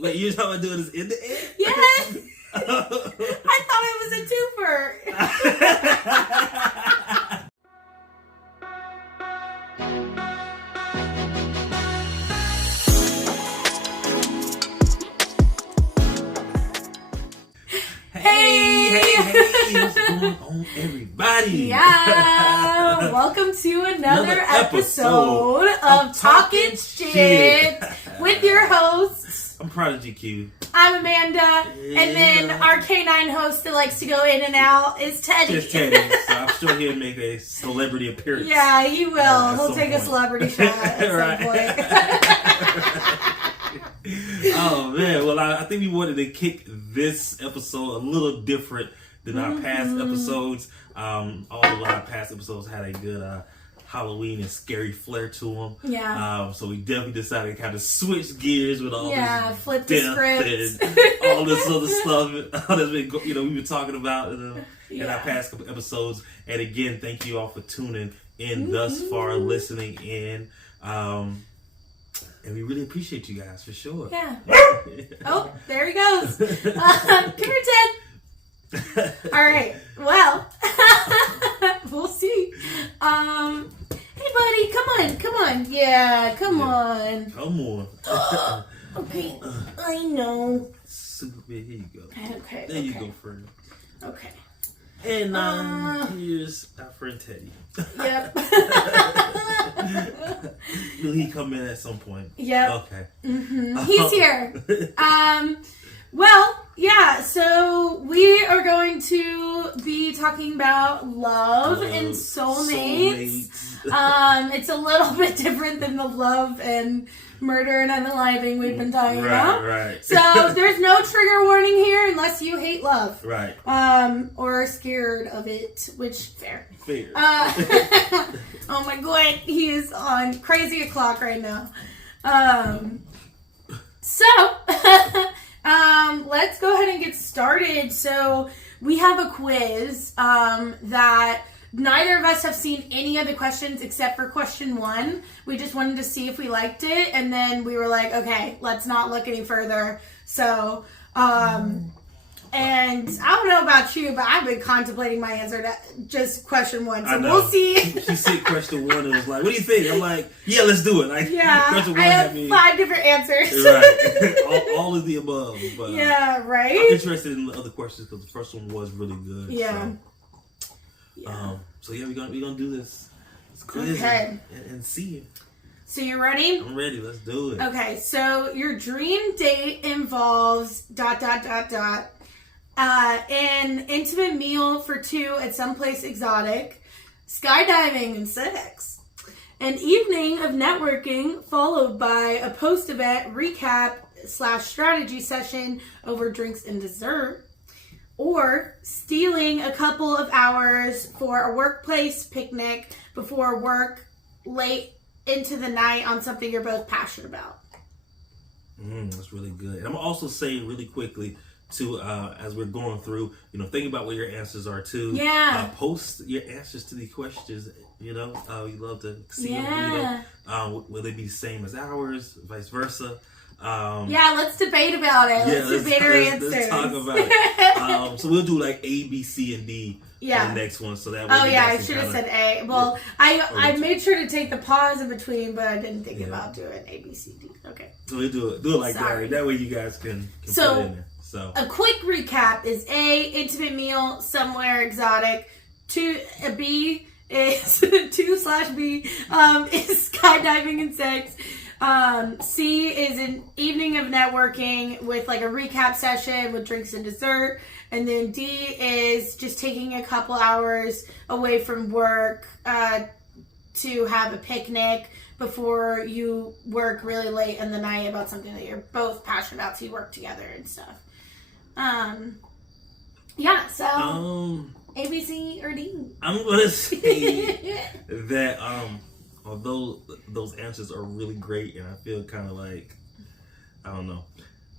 Wait, you're talking about doing this in the end? Yes. I thought it was a twofer. Hey, what's going on, everybody? Yeah, welcome to another episode of Talkin' Shit with your hosts. I'm Prodigy Q. I'm Amanda, and then our K9 host that likes to go in and out is Teddy. It's Teddy, so I'm sure he'll make a celebrity appearance. Yeah, he will. He'll take point. a celebrity shot at some point. Oh man, well I think we wanted to kick this episode a little different than our past episodes. All of our past episodes had a good Halloween and scary flair to them. Yeah. So we definitely decided to kind of switch gears with all this flip the script and all this other stuff. All that's been, we've been talking about in our past couple episodes. And again, thank you all for tuning in thus far, listening in. And we really appreciate you guys for sure. Yeah. Oh, there he goes. Come here, Ted. All right. Well, we'll see. Hey, buddy, come on. Yeah, come on. Come on. Okay, I know. Super big. Here you go. Okay. There you go, friend. Okay. And here's our friend Teddy. Yep. Will he come in at some point? Yep. Okay. Mm-hmm. He's here. Well, yeah, so we are going to be talking about love and soulmates. It's a little bit different than the love and murder and unaliving we've been talking about. Right. So there's no trigger warning here unless you hate love. Right. Or are scared of it, which fair. Oh my god, he is on crazy o'clock right now. Let's go ahead and get started. So we have a quiz that neither of us have seen any of the questions except for question 1. We just wanted to see if we liked it, and then we were like, okay, let's not look any further. So, and I don't know about you, but I've been contemplating my answer to just question 1. So we'll see. She said question 1 and was like, what do you think? I'm like, yeah, let's do it. Like, yeah, question 1 I have 5 different answers. Right. all of the above. But, yeah, right? I'm interested in the other questions because the first one was really good. Yeah. So yeah, we're gonna do this quiz and see it. So you ready? I'm ready. Let's do it. Okay. So your dream date involves ... an intimate meal for 2 at someplace exotic, skydiving and sex, an evening of networking followed by a post-event recap / strategy session over drinks and dessert, or stealing a couple of hours for a workplace picnic before work late into the night on something you're both passionate about. That's really good. And I'm gonna also say really quickly to as we're going through, think about what your answers are too. Yeah. Post your answers to these questions. We love to see them. Will they be the same as ours? Vice versa. Let's debate about it. Let's debate our answers. Let's talk about it. So we'll do like A, B, C, and D. Yeah. The next one, so that way. I should have said A. Well, I made sure to take the pause in between, but I didn't think about doing A, B, C, D. Okay. So we'll do it like that. That way you guys can put it in there. So a quick recap is A, intimate meal somewhere exotic. B is 2/B is skydiving and sex. C is an evening of networking with like a recap session with drinks and dessert. And then D is just taking a couple hours away from work to have a picnic before you work really late in the night about something that you're both passionate about, so you work together and stuff. So A, B, C, or D? I'm gonna say that although those answers are really great, and I feel kind of like, I don't know,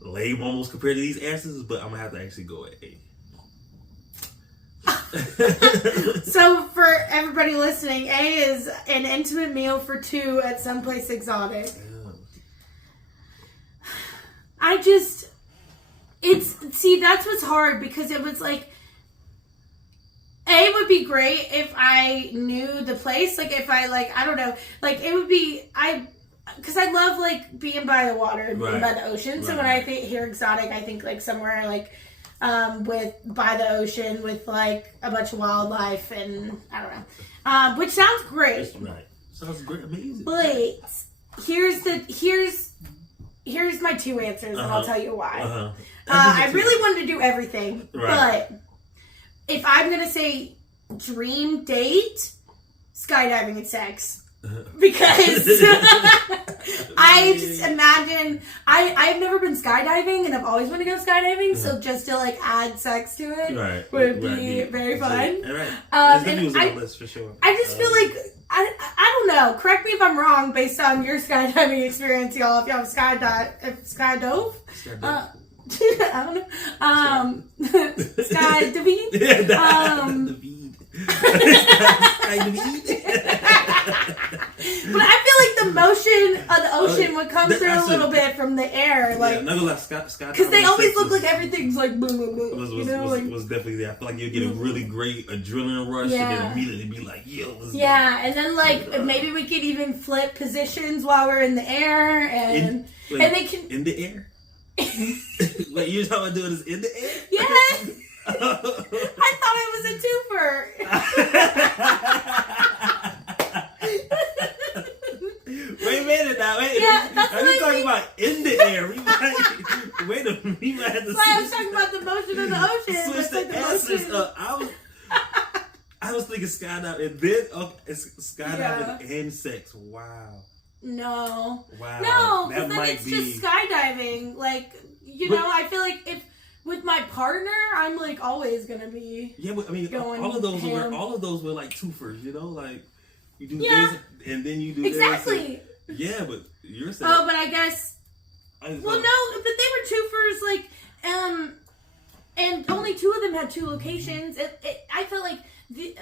lame almost compared to these answers, but I'm gonna have to actually go with A. So for everybody listening, A is an intimate meal for 2 at someplace exotic. that's what's hard, because it was like, it would be great if I knew the place. Like, if I, like, I don't know, like, it would be, because I love, like, being by the water and being by the ocean. So when I hear exotic, I think, like, somewhere, like, by the ocean with, like, a bunch of wildlife and, I don't know. Which sounds great. Right. Sounds great. Amazing. But here's my two answers, and I'll tell you why. I really wanted to do everything, but if I'm gonna say dream date, skydiving and sex, because I just imagine I've never been skydiving, and I've always wanted to go skydiving, so just to like add sex to it would be very fun. It's gonna be on the list for sure. I just feel like I don't know. Correct me if I'm wrong based on your skydiving experience, y'all. If y'all have skydove. I don't know. Skydiving. But I feel like the motion of the ocean would come through a little bit from the air, like because they always look like everything's like boom, boom, boom. Was definitely there. I feel like you'd get a really great adrenaline rush, and then immediately be like, "Yo, and then like maybe we could even flip positions while we're in the air, and they can in the air." Wait, you're talking about doing this in the air? Yes. I thought it was a twofer. Wait a minute now. Wait. Yeah, that's are you talking about in the air? Wait a minute. We might have to. I was talking about the motion of the ocean. Switch the answers up. I was thinking skydiving and then skydiving and sex. Wow. No. Wow. No, because then it's just skydiving. Like, I feel like if with my partner, I'm like always gonna be. Yeah, but I mean, all of those were like twofers. Like you do this and then you do exactly. This. Yeah, but you're saying. Oh, but I guess. Well, no, but they were twofers. Like, and only two of them had two locations. I felt like.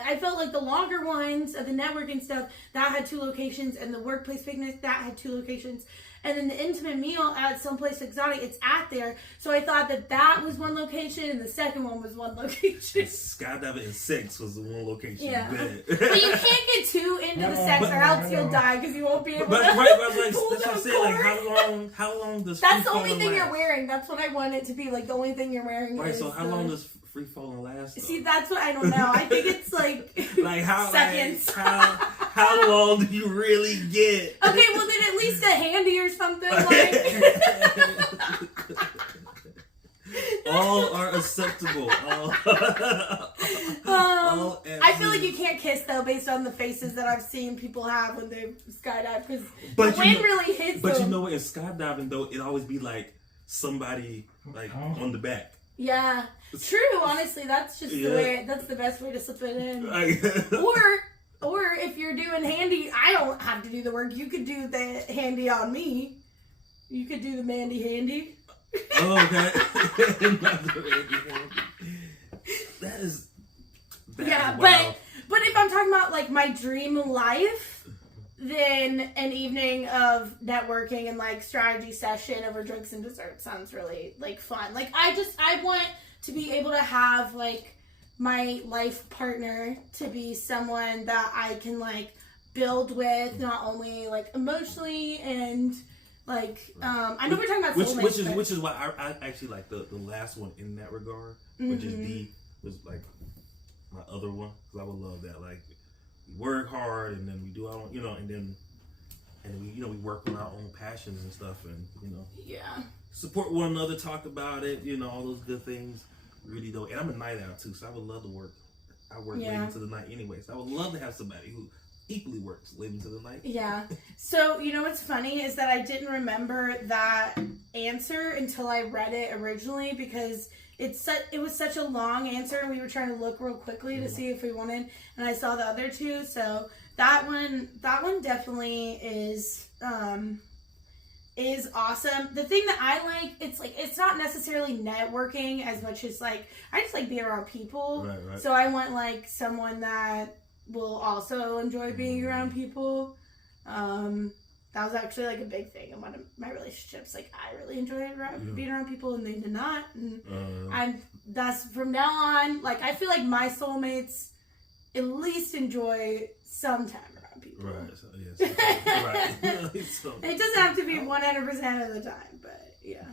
I felt like the longer ones of the networking stuff that had two locations, and the workplace picnic that had two locations, and then the intimate meal at someplace exotic, it's at there. So I thought that was one location, and the second one was one location. Skydiving and sex was the one location. Yeah, but you can't get too into the sex, or else you'll die because you won't be able to. That's what I'm saying. Like how long does that's the only thing you're wearing. That's what I want it to be. Like the only thing you're wearing. Right. So how long does free falling last? Though? See, that's what I don't know. I think it's like how seconds. How long do you really get? Okay, well then at least a handy or something like. All are acceptable. I feel like you can't kiss though, based on the faces that I've seen people have when they skydive, because the wind really hits them. But you know what? In skydiving though, it always be like somebody like on the back. Yeah, true. Honestly, that's just the way. That's the best way to slip it in. Or if you're doing handy, I don't have to do the work. You could do the handy on me. You could do the Mandy handy. Oh, okay. that is yeah, wild. but if I'm talking about like my dream life, then an evening of networking and like strategy session over drinks and dessert sounds really like fun. Like I want to be able to have like my life partner to be someone that I can like build with, not only like emotionally and like I know we're talking about Soulmate, which is why I actually like the last one in that regard, which is D, was like my other one, because I would love that. Like we work hard and then we do our own, and then we we work on our own passions and stuff, and support one another, talk about it, all those good things. Really though, and I'm a night owl too, so I would love to work. I work late into the night anyway, so I would love to have somebody who equally works late into the night. Yeah. So what's funny is that I didn't remember that answer until I read it originally, because it was such a long answer, and we were trying to look real quickly to see if we wanted, and I saw the other two, so that one definitely is awesome. The thing that I like, it's not necessarily networking as much as like I just like being around people. Right. So I want like someone that will also enjoy being around people. That was actually like a big thing in one of my relationships. Like I really enjoyed being around people, and they did not. And that's from now on. Like I feel like my soulmates at least enjoy some time around people. Right. So, yes. Right. So. It doesn't have to be 100% of the time, but yeah.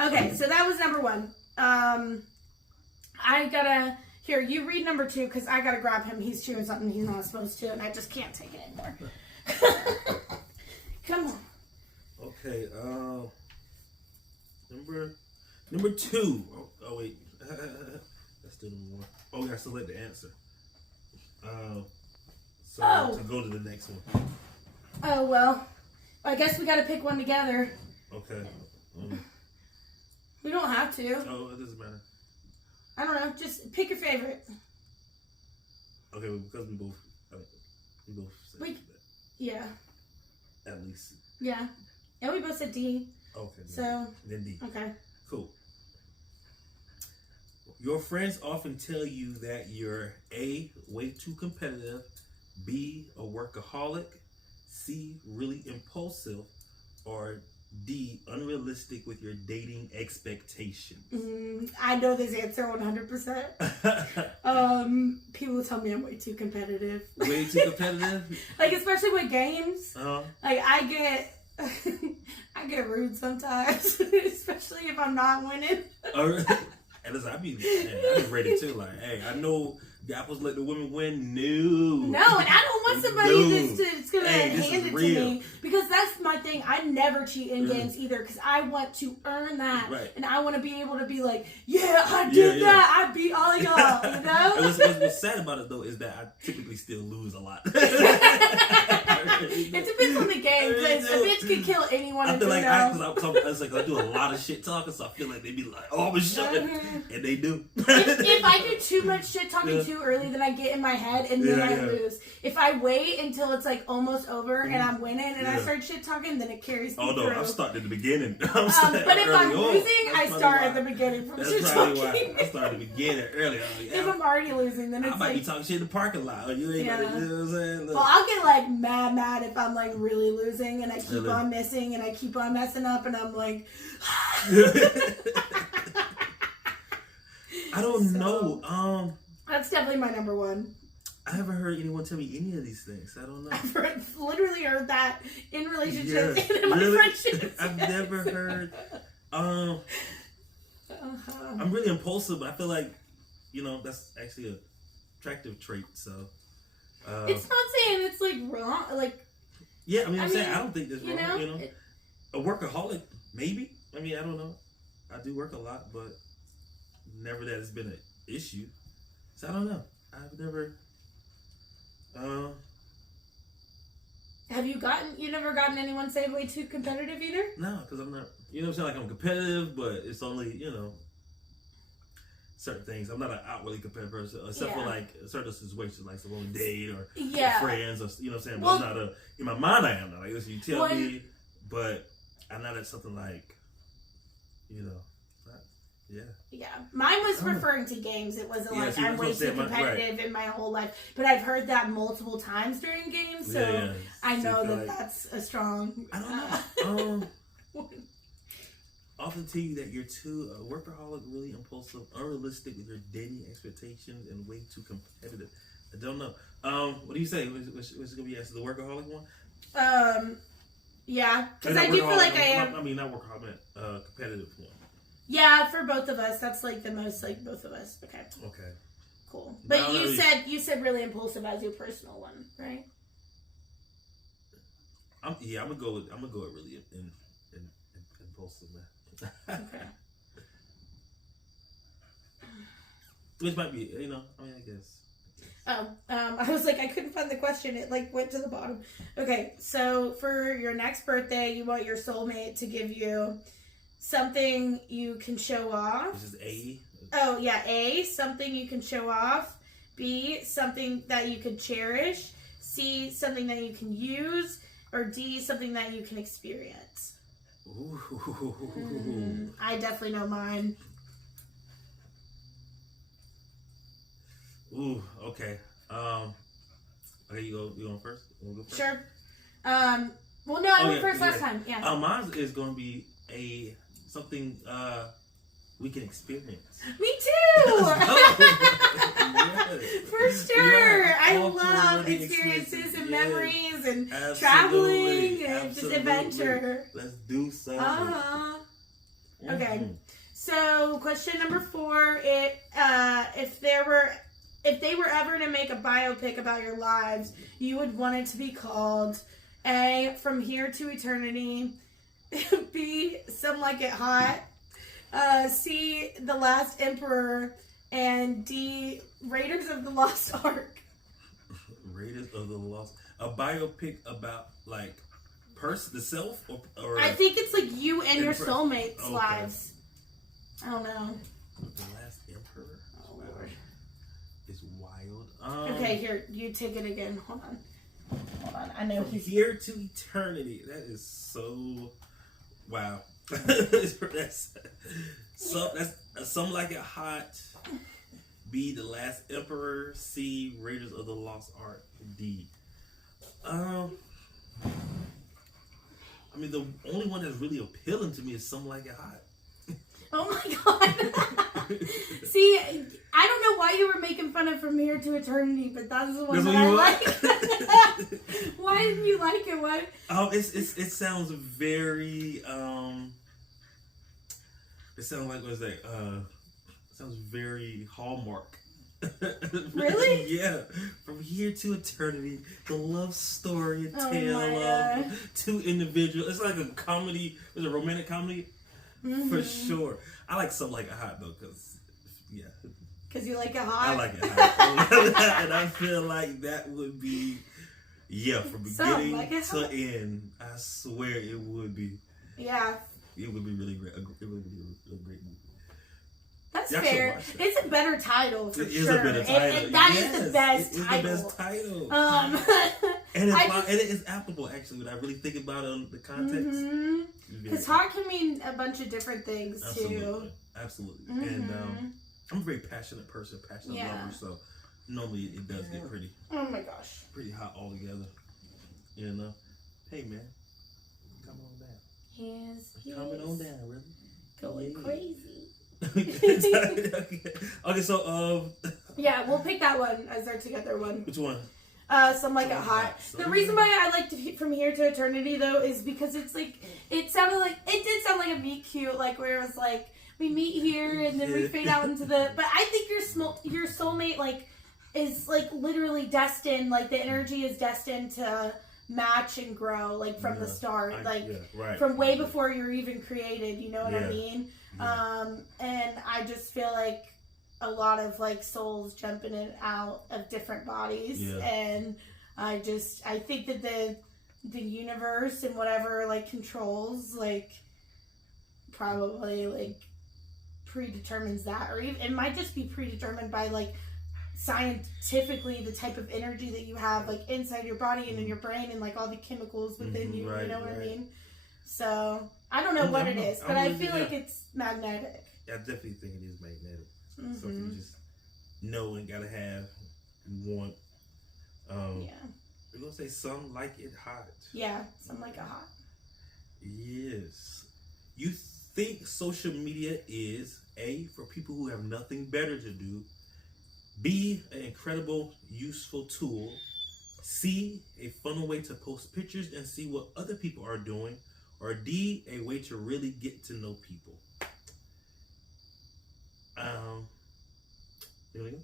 Okay, so that was number 1. I gotta here. You read number 2 because I gotta grab him. He's chewing something he's not supposed to, and I just can't take it anymore. Come on. Okay. Number 2. Oh wait. That's still number 1. Oh, we got to select the answer. To go to the next one. Oh well. I guess we got to pick one together. Okay. We don't have to. Oh, it doesn't matter. I don't know. Just pick your favorite. Okay, well, because we both said that. Yeah. At least. Yeah. And we both said D. Okay. So. Then D. Okay. Cool. Your friends often tell you that you're A, way too competitive, B, a workaholic, C, really impulsive, or D, unrealistic with your dating expectations. I know this answer 100%. People tell me I'm way too competitive. Way too competitive? Like, especially with games. Uh-huh. Like, I get rude sometimes, especially if I'm not winning. And listen, I be ready too. Like, hey, I know y'all supposed to let the women win. No, and I don't want somebody that's gonna hand it to me, because that's my thing. I never cheat in games either, because I want to earn that, and I want to be able to be like, yeah, I did that. I beat all y'all. You know. And what's sad about it though is that I typically still lose a lot. It depends on the game, because a bitch can kill anyone. I feel like I do a lot of shit talking, so I feel like they be like, "Oh, I'm shutting," and they do. If I do too much shit talking too early, then I get in my head and then I lose. If I wait until it's like almost over and I'm winning and I start shit talking, then it carries me through. I'm starting at the beginning. But if I'm losing, I start at the beginning from shit talking. Why I start at the beginning early. If I'm already losing, then it's I might be talking shit in the parking lot. You ain't you know what I'm saying? Well, I'll get like mad if I'm like really losing and I keep on missing and I keep on messing up and I'm like I don't know. That's definitely my number 1. I haven't heard anyone tell me any of these things. I don't know. I've literally heard that in relationships and in my friendships. I've never heard. I'm really impulsive, but I feel like, that's actually a attractive trait. So it's not saying it's like wrong. Like yeah, I'm saying I don't think that's wrong. It, a workaholic, maybe. I don't know. I do work a lot, but never that it's been an issue. So I don't know. I've never. Have you never gotten anyone say way too competitive either? No, because I'm not. You know what I'm saying? Like I'm competitive, but it's only certain things. I'm not an outwardly competitive person, except for like certain situations, like someone on a date or friends, or you know what I'm saying. But I'm not in my mind. I am not. Like listen, you tell me, but I'm not at something like, Yeah. Mine was referring to games. It wasn't like I'm way too competitive in my whole life. But I've heard that multiple times during games, so I know that's a strong. I don't know. Often tell you that you're too workaholic, really impulsive, unrealistic with your dating expectations, and way too competitive. I don't know. What do you say? What's gonna be answer? The workaholic one? Yeah, because I do feel like I am. Not workaholic, competitive one. Yeah, for both of us, that's like the most like both of us. Okay. Cool. But you said really impulsive as your personal one, right? I'm gonna go with really impulsive, man. Okay. Which might be, I guess. I was like, I couldn't find the question. It like went to the bottom. Okay, so for your next birthday, you want your soulmate to give you something you can show off. This is A. Oh yeah, A, something you can show off. B, something that you can cherish. C, something that you can use. Or D, something that you can experience. Ooh. I definitely know mine. Ooh, okay. Okay, you go first? Sure. Well, no, I went first last time. Yeah. Mine is going to be something we can experience. Me too. Yes. For sure. Yeah, I all love four experiences and yes. memories and Absolutely. traveling and just Absolutely. adventure. Let's do something. Okay. So, question number 4: if they were ever to make a biopic about your lives, you would want it to be called A, From Here to Eternity, B, Some Like It Hot, C, The Last Emperor, and D, Raiders of the Lost Ark. Raiders of the Lost. A biopic about like the self or I think it's like you and your soulmates' okay. lives. I don't know. The Last Emperor. Oh Lord. Is wild. Okay, here, you take it again. Hold on. I know From he's Here to Eternity. That is so wow. that's Some Like It Hot. B, The Last Emperor. C, Raiders of the Lost Ark. D. I mean, the only one that's really appealing to me is Some Like It Hot. Oh my god. See, I don't know why you were making fun of From Here to Eternity, but that's the one that I like. Why didn't you like it? Why? It sounds very it sounds like what's that? It sounds very Hallmark. Really? Yeah. From Here to Eternity, the love story, Oh tale my of God. two individuals. It's like a comedy. It's a romantic comedy. Mm-hmm. For sure. I like Something Like It Hot though, because yeah. Because you like it hot? I like it hot. And I feel like that would be from beginning like it to hot. end. I swear it would be. Yeah. It would be really great. It would be a great movie. That's Y'all fair. should watch that. It's a better title for It sure. is a better title. That is Yes, the best it is title. the best title. And it is applicable, actually, when I really think about it on the context. Because hot can mean a bunch of different things, too. Absolutely. And I'm a very passionate person, passionate lover, so normally it does get pretty Oh my gosh. pretty hot altogether. You know? Hey, man. Come on down. Yes. Coming on down, really. Going crazy. Okay, so Yeah, we'll pick that one as our together one. which one? Some Like It Hot. The reason why I liked From Here to Eternity though is because it's like it did sound like a meet cute, like where it was like we meet here and then we fade out into the. But I think your soulmate like is like literally destined. Like the energy is destined to match and grow like from the start, from way before you're even created. You know what I mean? Yeah. And I just feel like a lot of like souls jumping in and out of different bodies, and I think that the universe and whatever like controls like probably like predetermines that, or even it might just be predetermined by like scientifically the type of energy that you have like inside your body and in your brain and like all the chemicals within you. You know what I mean? So I don't know what it is, but I feel like it's magnetic. I definitely think it is magnetic. Something you just know and gotta have and want. We're gonna say Some Like It Hot. Yeah, Some Like It Hot. Yes. You think social media is A, for people who have nothing better to do, B, an incredible, useful tool, C, a fun way to post pictures and see what other people are doing, or D, a way to really get to know people? Here we go.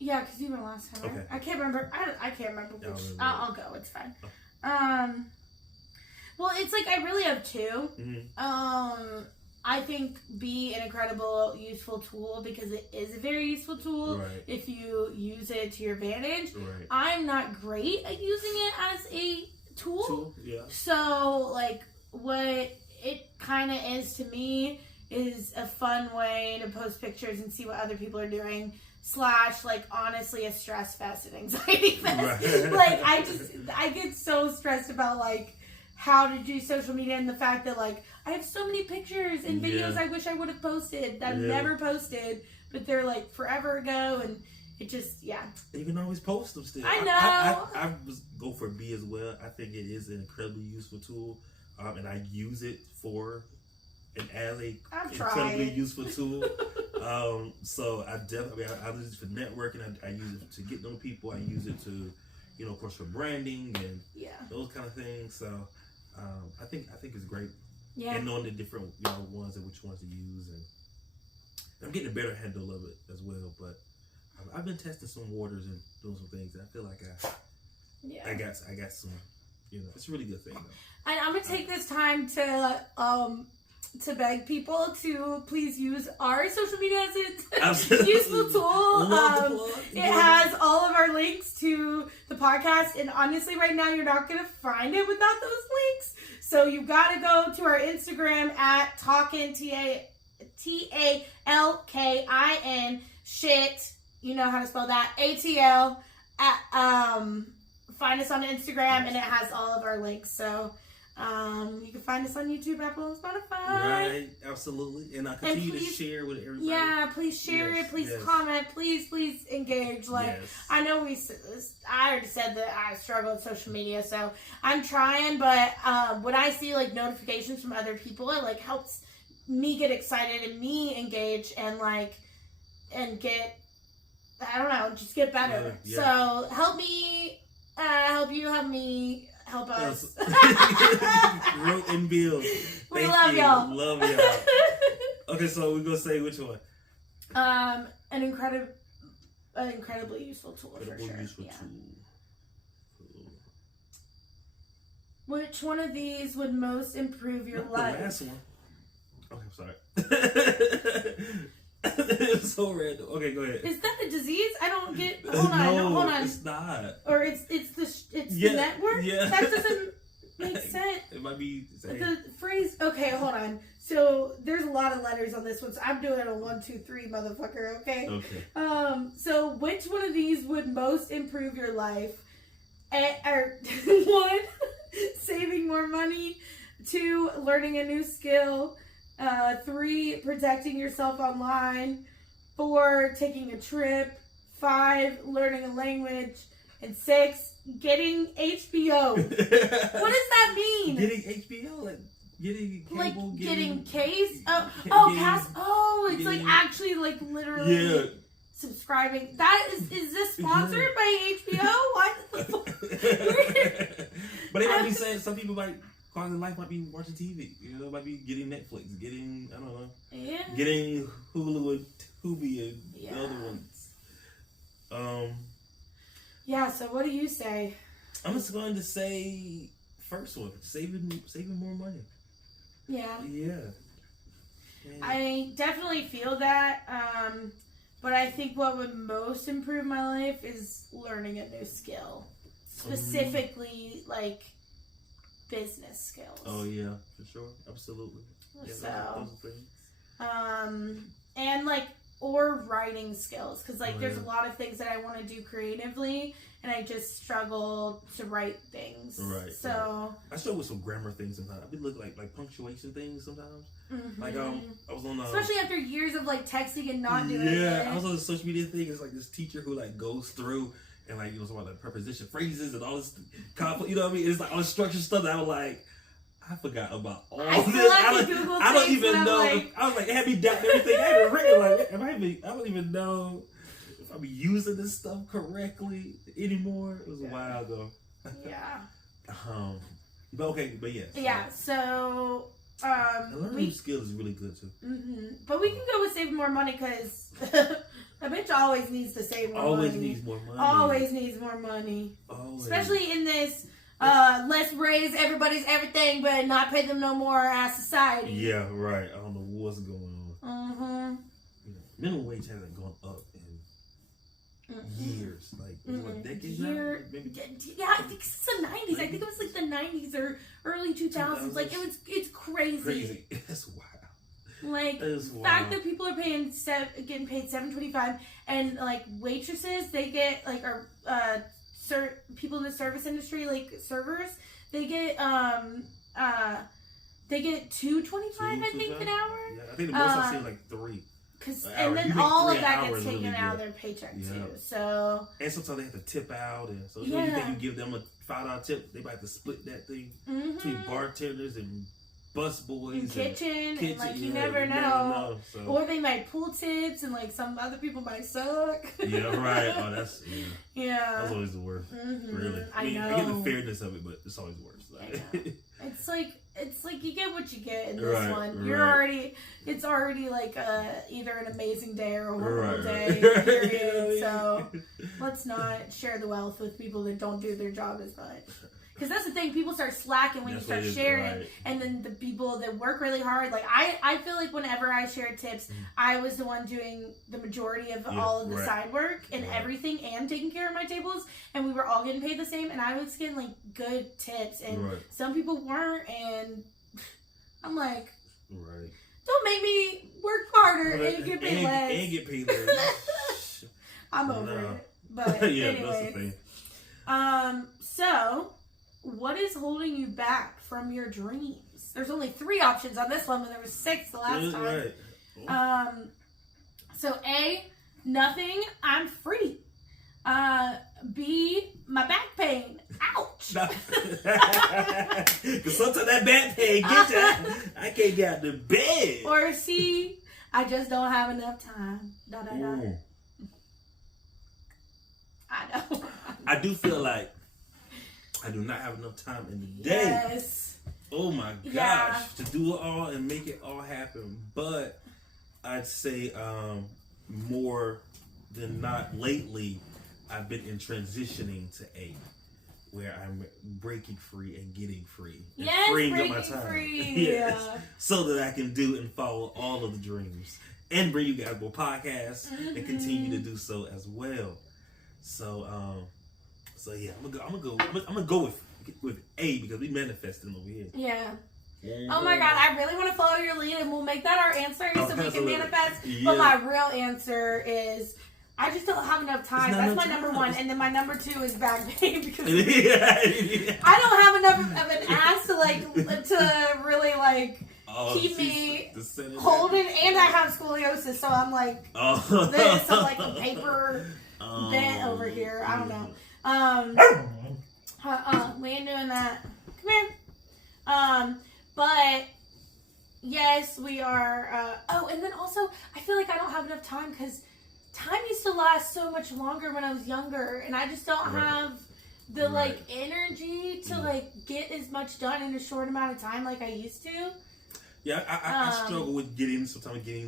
Yeah, because you went last time. Okay. I can't remember. I can't remember which. I'll go. It's fine. Oh. Well, it's like I really have two. Mm-hmm. I think B, an incredible, useful tool because it is a very useful tool if you use it to your advantage. Right. I'm not great at using it as a tool. Yeah. So, like, what it kind of is to me is a fun way to post pictures and see what other people are doing. / like honestly a stress fest and anxiety fest. Like I get so stressed about like how to do social media and the fact that like I have so many pictures and videos I wish I would have posted that I've never posted, but they're like forever ago, and it just, yeah. You can always post them still. I know. I go for B as well. I think it is an incredibly useful tool, and I use it as a incredibly useful tool. So I definitely, I use it for networking. I use it to get to know people. I use it to, of course, for branding and those kind of things. So I think it's great. Yeah. And knowing the different ones and which ones to use, and I'm getting a better handle of it as well. But I've been testing some waters and doing some things. And I feel like I got some. It's a really good thing though. And I'm gonna take this time to beg people to please use our social media as a useful tool. It has all of our links to the podcast, and honestly, right now you're not gonna find it without those links. So you've got to go to our Instagram at TALKIN, TALKIN, shit. You know how to spell that. ATL. Find us on Instagram, and it has all of our links. So you can find us on YouTube, Apple, and Spotify. Right, absolutely. And I continue to share with everybody. Yeah, please share it. Please comment. Please engage. I know I already said that I struggle with social media, so I'm trying. But when I see notifications from other people, it helps me get excited and me engage and get, I don't know, just get better. So help me, help you, help me. Help us. Grow and build. We love y'all. Love y'all. Okay, so we're gonna say which one? An incredibly useful tool for sure. Useful tool. Which one of these would most improve your life? The last one. Okay, I'm sorry. It's so random. Okay, go ahead. Is that a disease? I don't get. Hold on. It's not. Or it's the network. Yeah. That doesn't make sense. It might be the phrase. Okay, hold on. So there's a lot of letters on this one. So I'm doing a 1, 2, 3, motherfucker. Okay. Okay. So which one of these would most improve your life? 1, saving more money. 2, learning a new skill. 3, protecting yourself online. 4, taking a trip. 5, learning a language. And 6, getting HBO. What does that mean? Getting HBO, getting cable, getting case. Cast. Oh, it's actually literally subscribing. That is this sponsored by HBO? Why the fuck? But they might be saying some people might. Quality of life might be watching TV. Might be getting Netflix, getting, I don't know. Yeah. Getting Hulu and Tubi and the other ones. Yeah, so what do you say? I'm just going to say first one, saving more money. Yeah. Yeah. I definitely feel that. But I think what would most improve my life is learning a new skill. Specifically, business skills. Oh yeah, for sure, absolutely. Yeah, so, and or writing skills, because there's a lot of things that I want to do creatively, and I just struggle to write things. Right. So I struggle with some grammar things sometimes. I be looking like punctuation things sometimes. Mm-hmm. I was on especially after years of texting and not doing it. Yeah, I was on a social media thing. It's this teacher who goes through. And some preposition phrases and all this, you know what I mean? It's all the structured stuff that I was I forgot about all this. I don't even know. I was it had me doubting everything I had written. I don't even know if I'm using this stuff correctly anymore. It was a while ago. Yeah. But yes. Yeah. So. Learning new skills is really good too. Mm-hmm. But we can go with saving more money because a bitch always needs to save more money. Always needs more money. Always needs more money. Always. Especially in this let's raise everybody's everything but not pay them no more as society. Yeah, right. I don't know what's going on. Mm-hmm. Minimum wage hasn't gone up in years. Decades now? Maybe. Yeah, I think it's the 90s. I think it was the 90s or early 2000s. It's crazy. Crazy. That's wild. The fact that people are getting paid $7.25, and waitresses, they get people in the service industry, servers, they get $2.25, I think, an hour. Yeah, I think the most I've seen 3. And then all of that gets taken out of their paycheck too. So and sometimes they have to tip out, and so you think you give them a $5 tip, they might have to split that thing between bartenders and bus boys and kitchen, and like you never know. So. Or they might pull tips, and like some other people might suck. Yeah, right. Oh, that's that's always the worst. Really, I mean, I get the fairness of it, but it's always worse. Like. It's like you get what you get in this one. You're already, it's already like either an amazing day or a horrible day. Period. So let's not share the wealth with people that don't do their job as much. Because that's the thing, people start slacking when you start sharing, and then the people that work really hard, like I feel like whenever I shared tips, I was the one doing the majority of all of the side work and everything, and taking care of my tables, and we were all getting paid the same, and I was getting like good tips, and some people weren't, and I'm like, don't make me work harder and get paid less. And get paid less. I'm over it. But anyway. So what is holding you back from your dreams? There's only 3 options on this one, when there was 6 the last time. So A, nothing, I'm free. B, my back pain. Ouch. Because sometimes that back pain gets you. I can't get out of bed. Or C, I just don't have enough time. I know. I do feel like I do not have enough time in the day. Yes. Oh my gosh, to do it all and make it all happen. But I'd say more than not lately, I've been in transitioning to A, where I'm breaking free and getting free. And freeing up my time. Yes. So that I can do and follow all of the dreams. And bring you guys more podcasts and continue to do so as well. So yeah, I'm gonna go with A, because we manifested them over here. Yeah. Oh my God, I really want to follow your lead, and we'll make that our answer so we can manifest. Yeah. But my real answer is I just don't have enough time. That's my number 1, and then my number 2 is back pain, because I don't have enough of an ass to really keep me holding, and I have scoliosis, so I'm like this. I'm like a paper bent over here. I don't know. We ain't doing that. Come here. But yes, we are. And then also, I feel like I don't have enough time, because time used to last so much longer when I was younger, and I just don't have the energy to get as much done in a short amount of time like I used to. Yeah, I struggle with getting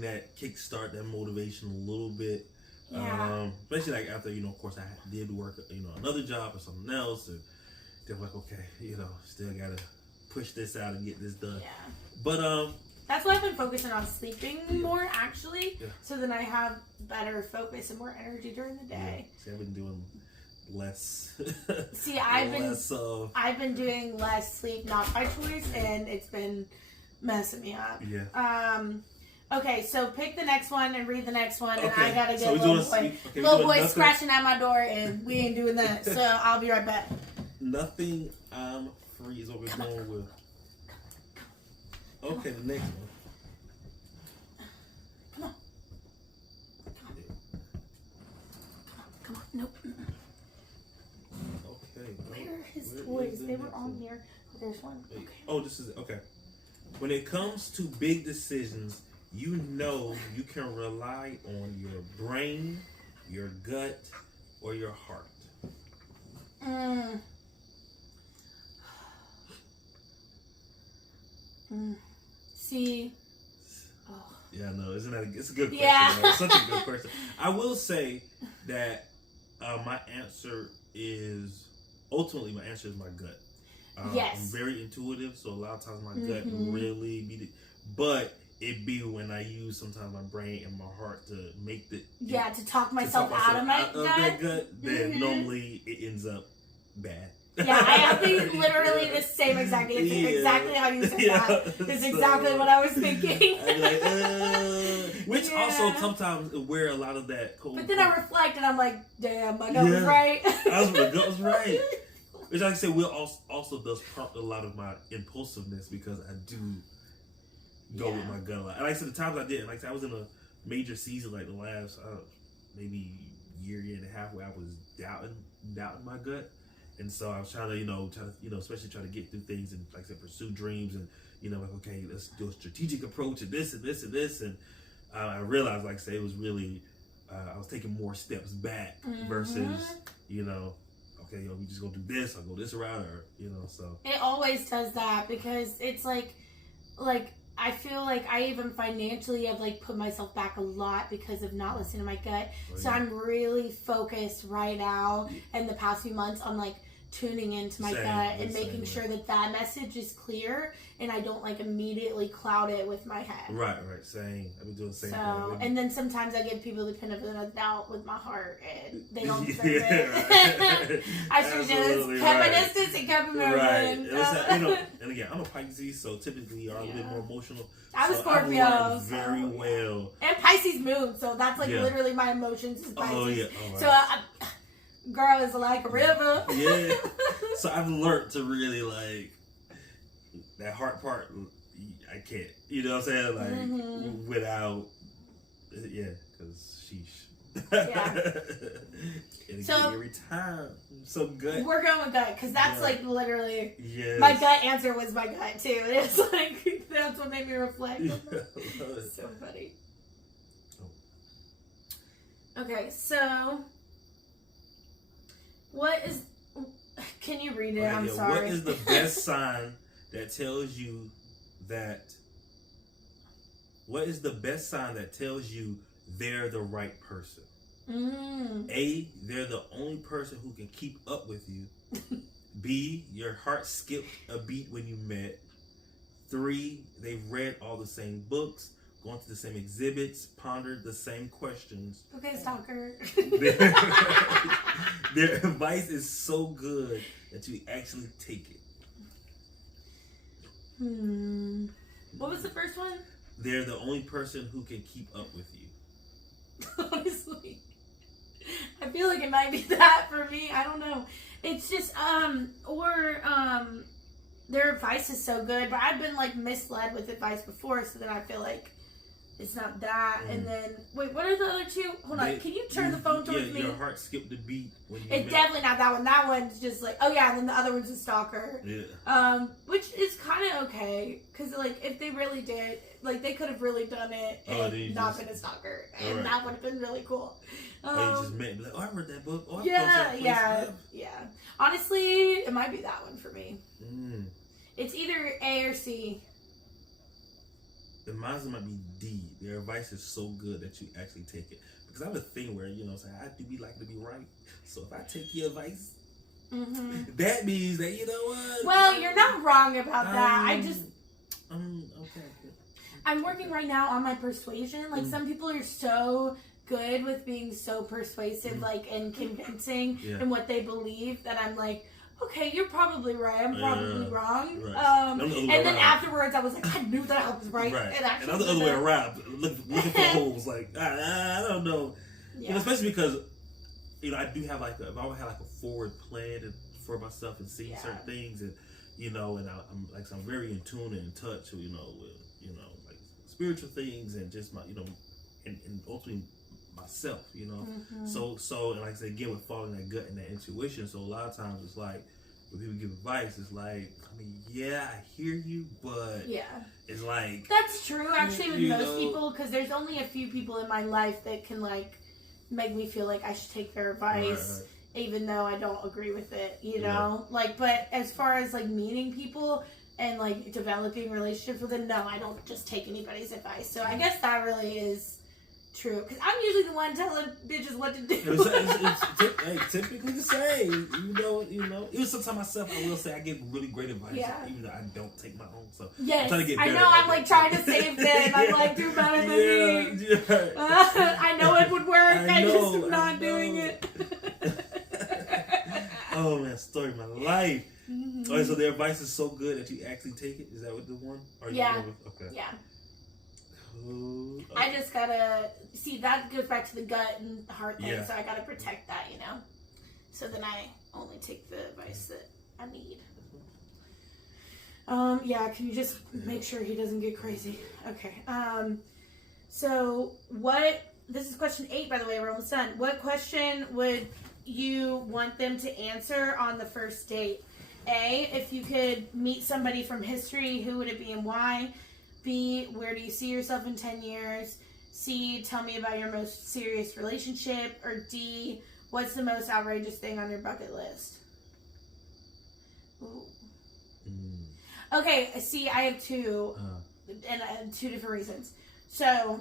that kickstart, that motivation a little bit. Yeah. Especially after, of course I did work, another job or something else, and they're like, okay, still gotta push this out and get this done. Yeah. But that's why I've been focusing on sleeping more, actually, so then I have better focus and more energy during the day. Yeah. See, I've been doing less. See, I've been doing less sleep, not by choice, and it's been messing me up. Yeah. Okay, so pick the next one and read the next one, and I gotta get little boy scratching at my door, and we ain't doing that. So I'll be right back. Nothing, I'm free is what we're going with. Okay, the next one. Come on. Nope. Okay. Where are his toys? They were on here. There's one. Okay. Oh, this is it. Okay. When it comes to big decisions, you can rely on your brain, your gut, or your heart. See. Oh. Yeah, no, isn't that it's a good question. Yeah. It's such a good question. I will say that my answer is my gut. Yes. I'm very intuitive, so a lot of times my gut really beat it. But it be when I use sometimes my brain and my heart to make to talk myself out of my gut. Then normally it ends up bad. Yeah, I have literally the same exact answer. Exactly how you said that. It's exactly what I was thinking. Which also sometimes where a lot of that cold. But then I reflect and I'm like, damn, my gut was right. My gut was right. Which, like I said, also does prompt a lot of my impulsiveness, because I do go with my gut a lot. And like I said, the times I didn't, like I said, I was in a major season, like the last maybe year and a half, where I was doubting my gut, and so I was trying to especially try to get through things and, like I said, pursue dreams, and like, okay, let's do a strategic approach and this and this and this, and I realized, like I say, it was really I was taking more steps back versus okay, we just gonna do this, I'll go this route, or so it always does that, because it's like I feel like I even financially have like put myself back a lot because of not listening to my gut. So I'm really focused right now in the past few months on like tuning into my gut and making sure that message is clear, and I don't like immediately cloud it with my head. Right, same. I've been doing the same thing. And then sometimes I give people the benefit of the doubt with my heart, and they don't deserve it. Right. I should just kept my distance and kept moving. Right. And again, I'm a Pisces, so typically you are a little bit more emotional. I'm a Scorpio. Very well. And Pisces moon, so that's like literally my emotions is Pisces. Oh, yeah. Oh, right. So girl is like a river. Yeah. So I've learned to really like that heart part. I can't, you know what I'm saying? Like without, because sheesh. Yeah. So every time, so good. We're going with gut, because that's like literally. Yes. My gut answer was my gut too. It's like that's what made me reflect. So funny. Okay, so. What is... Can you read it? I'm sorry. What is the best sign that tells you that... What is the best sign that tells you they're the right person? A, they're the only person who can keep up with you. B, your heart skipped a beat when you met. 3, they've read all the same books, gone to the same exhibits, pondered the same questions. Okay, stalker. Their advice is so good that you actually take it. What was the first one? They're the only person who can keep up with you. Honestly, I feel like it might be that for me. I don't know. It's just their advice is so good, but I've been like misled with advice before, so then I feel like it's not that. And then wait, what are the other two? Hold on, can you turn the phone towards me? Your heart skipped the beat when you It's definitely not that one. That one's just like, oh yeah, and then the other one's a stalker. Yeah. Which is kind of okay, because like if they really did, like they could have really done it and not been a stalker, and that would have been really cool. You just met, like, I read that book. Yeah. Honestly, it might be that one for me. It's either A or C. The mine might be D. Their advice is so good that you actually take it. Because I have a thing where, I do be like to be right. So if I take your advice, that means that, you know what? Well, you're not wrong about that. Okay. I'm working right now on my persuasion. Like, some people are so good with being so persuasive, like, and convincing in what they believe that I'm like, okay, you're probably right. I'm probably wrong. Right. And then afterwards, I was like, I knew that I was right. And I'm the other way around, looking for holes. Like, I don't know. Yeah. Especially because, I do have I've always had like a forward plan for myself and seeing certain things, and and I'm very in tune and in touch, with like spiritual things and just my, and ultimately myself, So and like I said again, with following that gut and that intuition. So a lot of times it's like when people give advice, it's like, I hear you, but it's like that's true actually with most people, because there's only a few people in my life that can like make me feel like I should take their advice, even though I don't agree with it, like. But as far as like meeting people and like developing relationships with them, no, I don't just take anybody's advice. So I guess that really is true, because I'm usually the one telling bitches what to do. It's typically the same. Even sometimes myself, I will say I give really great advice, even though I don't take my own. So yes, I'm trying to get better. I know. I'm like trying to save them. I'm like, do better than me. Yeah. I know it would work. I just am not doing it. Oh man, story of my life. Okay, so their advice is so good that you actually take it. Is that what the one? Or okay. Yeah. I just gotta see, that goes back to the gut and heart thing, so I gotta protect that, so then I only take the advice that I need. Can you just make sure he doesn't get crazy? Okay. So this is question 8, by the way, we're almost done. What question would you want them to answer on the first date? A, if you could meet somebody from history, who would it be and why? B, where do you see yourself in 10 years? C, tell me about your most serious relationship. Or D, what's the most outrageous thing on your bucket list? Ooh. Okay, see, I have two, and 2 different reasons. So,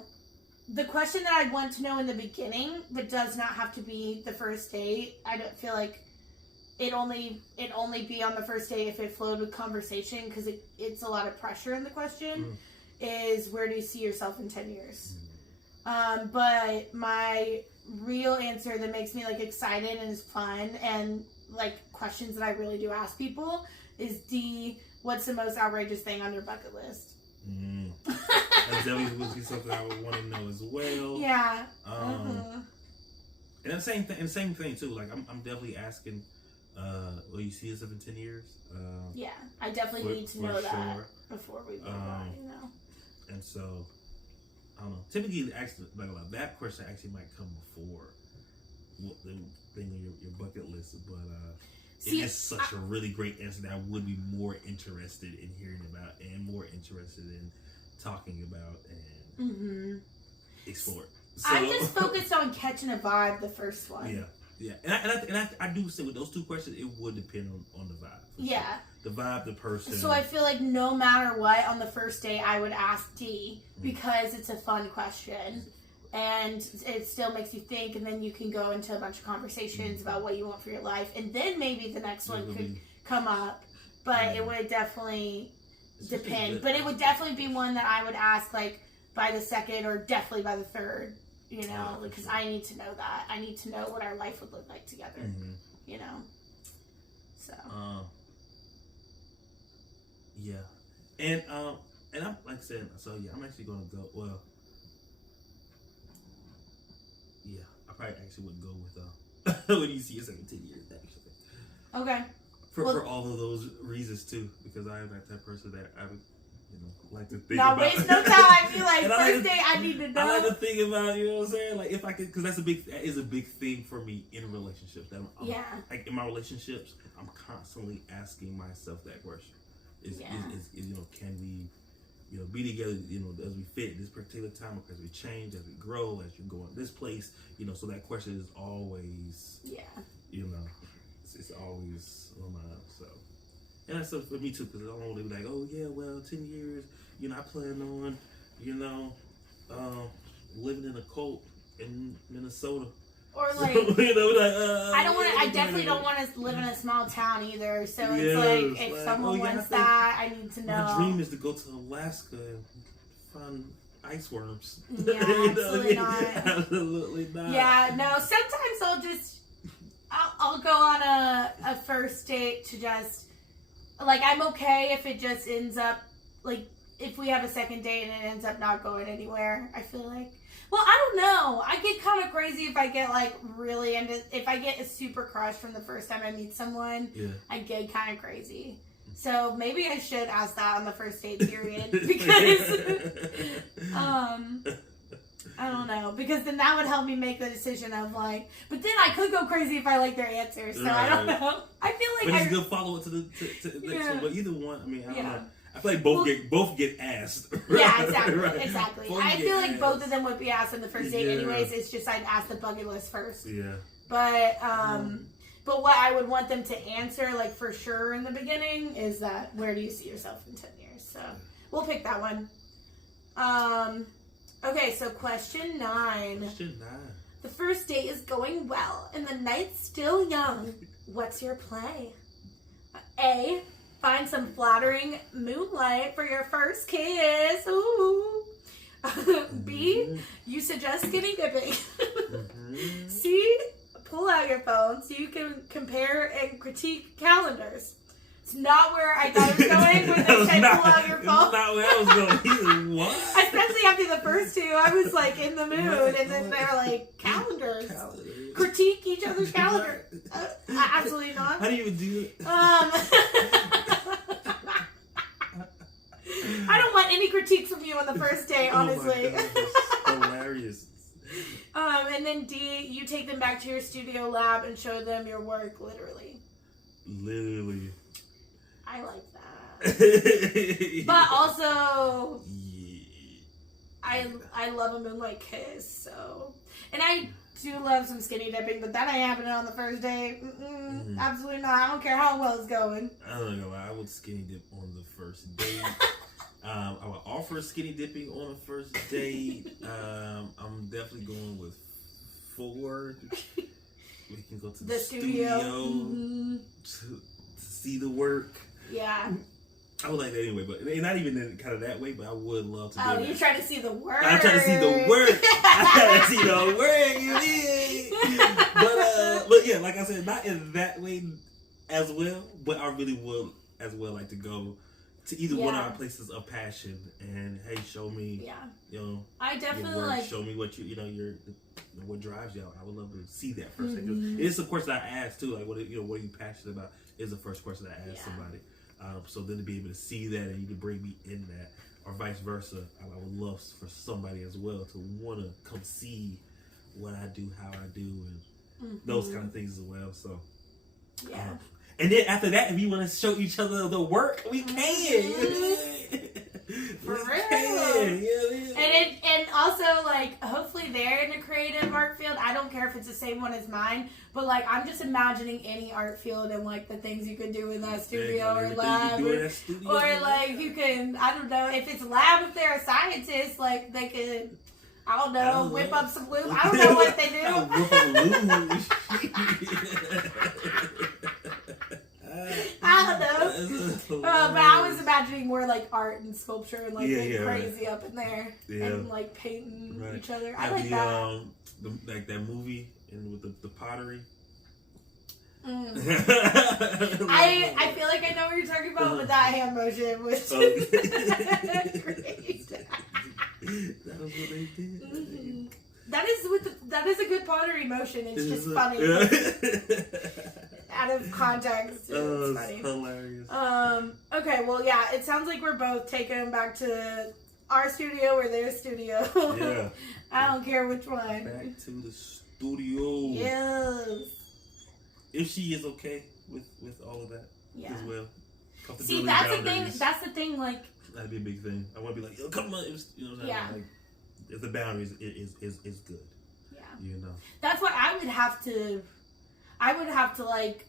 the question that I'd want to know in the beginning, but does not have to be the first date. I don't feel like it only be on the first date if it flowed with conversation, because it's a lot of pressure in the question. Is where do you see yourself in 10 years? But my real answer that makes me like excited and is fun and like questions that I really do ask people is D, what's the most outrageous thing on your bucket list? That definitely would be something I would want to know as well. Yeah. And the same thing too. Like I'm definitely asking, will you see yourself in 10 years? Yeah, I definitely need to know that sure. before we move on, you know. And so, I don't know. Typically, actually, like that question actually might come before the thing on your bucket list, but it is such a really great answer that I would be more interested in hearing about and more interested in talking about and explore. So, I'm just focused on catching a vibe the first one. Yeah. And I do say with those 2 questions, it would depend on the vibe. Yeah. Sure. The vibe, the person. So I feel like no matter what, on the first date, I would ask D because it's a fun question. And it still makes you think, and then you can go into a bunch of conversations about what you want for your life. And then maybe the next one could come up. But it would definitely depend. But it would definitely be one that I would ask, like, by the second or definitely by the third. You know, because I need to know that. I need to know what our life would look like together. You know? So. Yeah. And I'm, like I said, so yeah, I'm actually going to go, well, yeah, I probably actually would go with, when you see yourself in 10 years, actually. Okay. For all of those reasons, too, because I am that type of person that I would, like to think not about. waste no time. You like, first day, I need to know. I like to think about, you know what I'm saying? Like, if I could, because that is a big thing for me in relationships. Like, in my relationships, I'm constantly asking myself that question. Is can we, be together, as we fit this particular time, or as we change, as we grow, as you go in this place, so that question is always, it's always on my mind, so. And that's for me too, because I don't want to be like, oh yeah, well, 10 years, I plan on, living in a cult in Minnesota. Or like, I don't want to. I definitely don't want to live in a small town either. So it's like, if someone wants that, I need to know. My dream is to go to Alaska and find ice worms. Yeah, absolutely not. Absolutely not. Yeah, no. Sometimes I'll go on a first date to just, like, I'm okay if it just ends up, like, if we have a second date and it ends up not going anywhere, I feel like. Well, I don't know. I get kind of crazy if I get, like, really into, if I get a super crush from the first time I meet someone, I get kind of crazy. So maybe I should ask that on the first date period, because, I don't know, because then that would help me make the decision of, like, but then I could go crazy if I like their answers, so I don't know. I feel like but it's a good follow-up to the next one, but either one, I mean, I don't know. I feel like both get asked. Yeah, exactly. Exactly. I feel like both of them would be asked on the first date anyways. It's just I'd ask the bucket list first. Yeah. But what I would want them to answer, like, for sure in the beginning, is that where do you see yourself in 10 years? So we'll pick that one. Okay, so question 9. The first date is going well and the night's still young. What's your play? A, find some flattering moonlight for your first kiss. Ooh. B, you suggest skinny dipping. C, pull out your phone so you can compare and critique calendars. It's not where I thought it was going when they said pull out your phone. It's not where I was going either. What? Especially after the first 2, I was like in the mood, and then they're like, calendars. Critique each other's calendar. Absolutely not. How do you even do it? I don't want any critiques from you on the first day, honestly. And then D, you take them back to your studio lab and show them your work, literally. Literally. I like that. But also, I love a moonlight kiss, so. And I do love some skinny dipping, but that ain't happening on the first day. Absolutely not. I don't care how well it's going. I don't know. I would skinny dip on the first date. I would offer skinny dipping on the first date. I'm definitely going with 4. We can go to the studio to see the work. Yeah. I would like that anyway, but not even in kind of that way, but I would love to do you're trying to see the work. I'm trying to see the work. I'm trying to see the work, you mean? But yeah, like I said, not in that way as well, but I really would as well like to go to either one of our places of passion and, hey, show me, you know, I definitely your work, like, show me what your what drives you out. I would love to see that first. It is the question I ask too, like what are you passionate about is the first question I ask somebody. So then to be able to see that and you can bring me in that, or vice versa, I would love for somebody as well to want to come see what I do, how I do, and those kind of things as well. So, and then after that, if you want to show each other the work, we can. For real. And also, like, hopefully they're in a creative art field. I don't care if it's the same one as mine, but like, I'm just imagining any art field and like the things you could do in that studio or lab, or like you can, I don't know, if it's lab, if they're a scientist, like they could, I don't know, whip up some glue. I don't know what they do. I don't know. But I was imagining more like art and sculpture and like getting crazy up in there and like painting each other. I like that. Like that movie and with the pottery. I feel like I know what you're talking about with that hand motion, which is great. That was what they did. That is a good pottery motion. It's just funny. Out of context. It's funny. Hilarious. Okay, well, yeah, it sounds like we're both taking them back to our studio or their studio. Yeah. I don't care which one. Back to the studio. Yes. If she is okay with all of that as well. See, that's the thing. That's the thing. Like, that'd be a big thing. I want to be like, yo, come on. You know what I'm saying? Yeah. Like, if the boundaries is good. Yeah. You know. That's what I would have to. I would have to like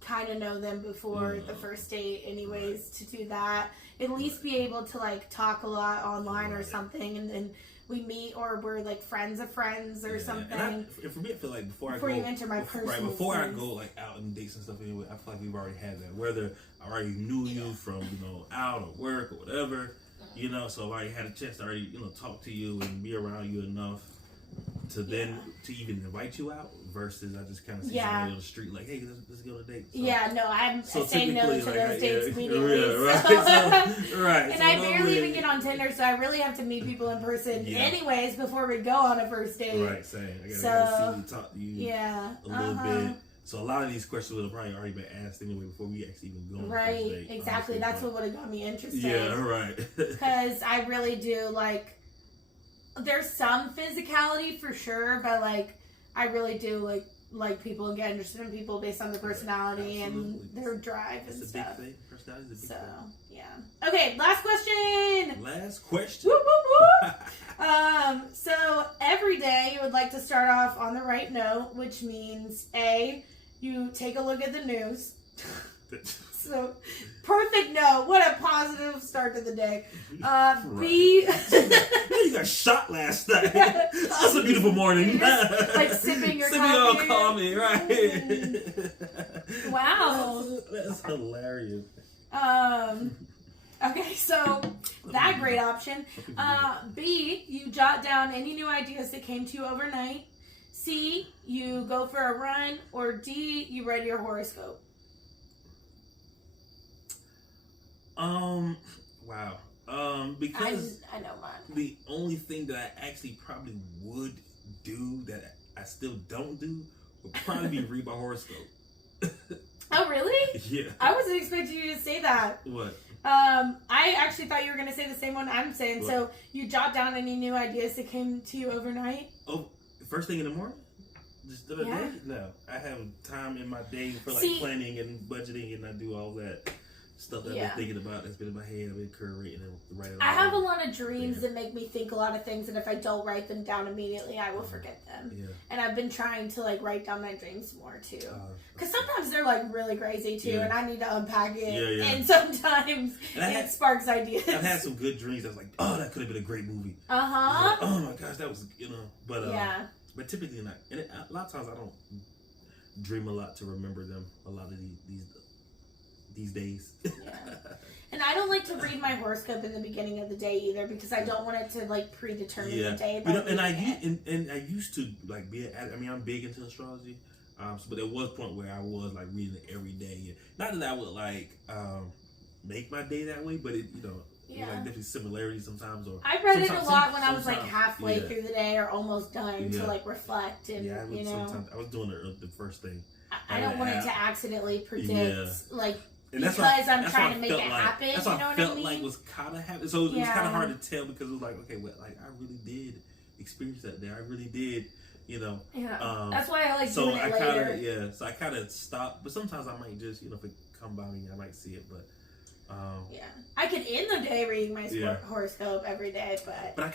kind of know them before the first date anyways to do that. At least be able to like talk a lot online or something, and then we meet or we're like friends of friends or something. And for me, I feel like before you enter my personal before I go like out and dates and stuff anyway, I feel like we've already had that. Whether I already knew you from out or work or whatever, so I already had a chance to already talk to you and be around you enough to then to even invite you out versus I just kind of see somebody on the street like, hey, let's go on a date. So, I'm saying no to those dates immediately. Right. And I barely even get on Tinder, so I really have to meet people in person anyways before we go on a first date. Right, same. I gotta see you, talk to you a little bit. So a lot of these questions would have probably already been asked anyway before we actually even go on the first date. Right, exactly. That's what would have got me interested. Yeah, right. Because I really do like. There's some physicality for sure, but like I really do like people and get interested in people based on their personality and their drive and stuff. Big thing. Personality is a big thing. Yeah. Okay, last question. Last question. Whoop, whoop, whoop. So every day you would like to start off on the right note, which means A, you take a look at the news. So, perfect note. What a positive start to the day. B. You got shot last night. That was a beautiful morning. Like sipping your coffee. Coffee, right? Wow. That's hilarious. Okay, so that great option. B. You jot down any new ideas that came to you overnight. C. You go for a run. Or D. You read your horoscope. Wow. Because I know mine. The only thing that I actually probably would do that I still don't do would probably be read my horoscope. Oh, really? Yeah. I wasn't expecting you to say that. What? I actually thought you were going to say the same one I'm saying. What? So you jot down any new ideas that came to you overnight? Oh, first thing in the morning. Just the other day? No, I have time in my day for like planning and budgeting, and I do all that stuff that I've been thinking about. That's been in my head. I've been curating and writing. I have a lot of dreams that make me think a lot of things, and if I don't write them down immediately, I will forget them. Yeah. And I've been trying to like write down my dreams more too, because sometimes they're like really crazy too, and I need to unpack it. And sometimes it sparks ideas. I've had some good dreams. I was like, oh, that could have been a great movie. Like, oh my gosh, that was but typically not. And a lot of times I don't dream a lot to remember them. A lot of these days. And I don't like to read my horoscope in the beginning of the day either, because I don't want it to like predetermine the day. And I used to like I'm big into astrology. But there was a point where I was like reading it every day. Not that I would like make my day that way, but it like definitely similarities sometimes. Or I read it a lot when I was like halfway through the day or almost done to like reflect and sometimes I was doing the first thing. I don't want it to accidentally predict like. And because I'm trying to make it happen. That's what I felt like was kind of happening. So it was kind of hard to tell, because it was like, okay, well, like I really did experience that day. I really did, that's why I like doing it later. So I kind of stopped. But sometimes I might just, if it come by me, I might see it. But I could end the day reading my horoscope every day, but I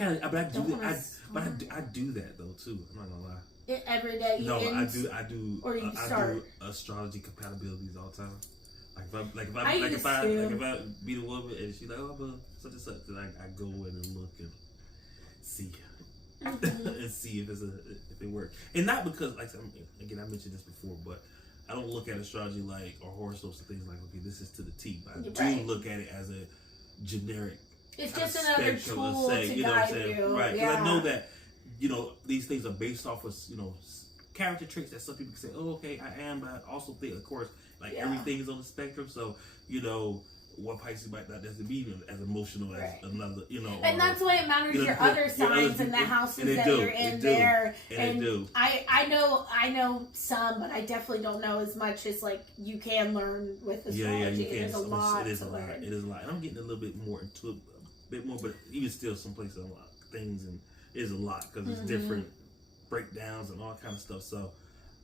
do that though too. I'm not gonna lie. Every day. I do. Or you start. I do astrology compatibilities all the time. If I meet a woman and she's like, oh, I'm such and such, then I go in and look and see, and see if it works. And not because, like again, I mentioned this before, but I don't look at astrology or horoscopes and things like, okay, this is to the T. But I do look at it as a generic. It's just another tool to guide you, right? Because I know that these things are based off of character traits that some people can say, oh, okay, I am, but I also think, of course, everything is on the spectrum. So, one Pisces might not necessarily be as emotional as another, And that's why it matters your other signs and the houses that you're in there. And I know some, but I definitely don't know as much as you can learn with astrology. You can. There's a lot. It is a lot. It is a lot. And I'm getting a little bit more into it, a bit more, but even still, some places a lot of things, and it is a lot because it's different breakdowns and all kind of stuff. So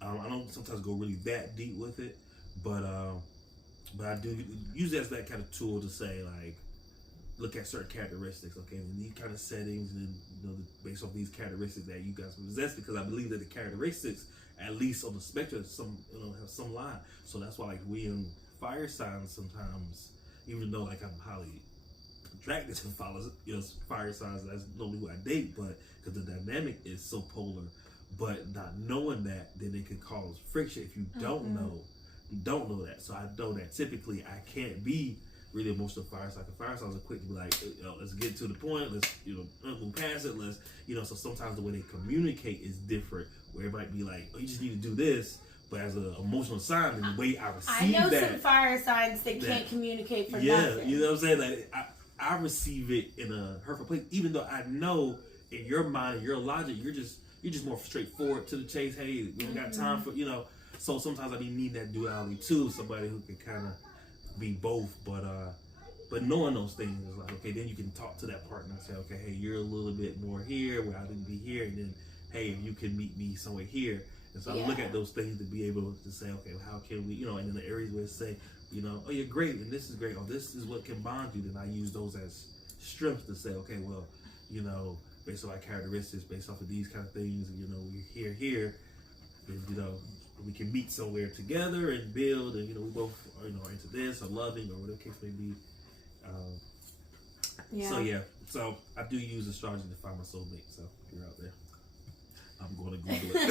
I don't sometimes go really that deep with it, but I do use it as that kind of tool to say, look at certain characteristics, okay, and these kind of settings, and based off these characteristics that you guys possess, because I believe that the characteristics, at least on the spectrum, have some line. So that's why we in fire signs sometimes, even though I'm highly attracted to fire signs, that's normally who I date, but because the dynamic is so polar, but not knowing that, then it can cause friction if you don't know. Don't know that. So I know that typically I can't be really emotional fire signs. Fire signs are quick to be like, let's get to the point. Let's move past it. Let's So sometimes the way they communicate is different. Where it might be like, oh, you just need to do this. But as an emotional sign, and the way I receive that, I know some fire signs that can't communicate for nothing. You know what I'm saying? I receive it in a hurtful place, even though I know in your mind and your logic, you're just more straightforward to the chase. Hey, we don't got time for So sometimes I need that duality too, somebody who can kind of be both. But knowing those things is like, okay, then you can talk to that partner and say, okay, hey, you're a little bit more here where I didn't be here, and then hey, you can meet me somewhere here. And so I look at those things to be able to say, okay, well, how can we, and in the areas where it say, oh, you're great and this is great, or this is what can bond you, then I use those as strengths to say, okay, well, based on our characteristics, based off of these kind of things, we're here, then, we can meet somewhere together and build, and we both are into this or loving or whatever the case may be. So I do use astrology to find my soulmate. So if you're out there, I'm going to Google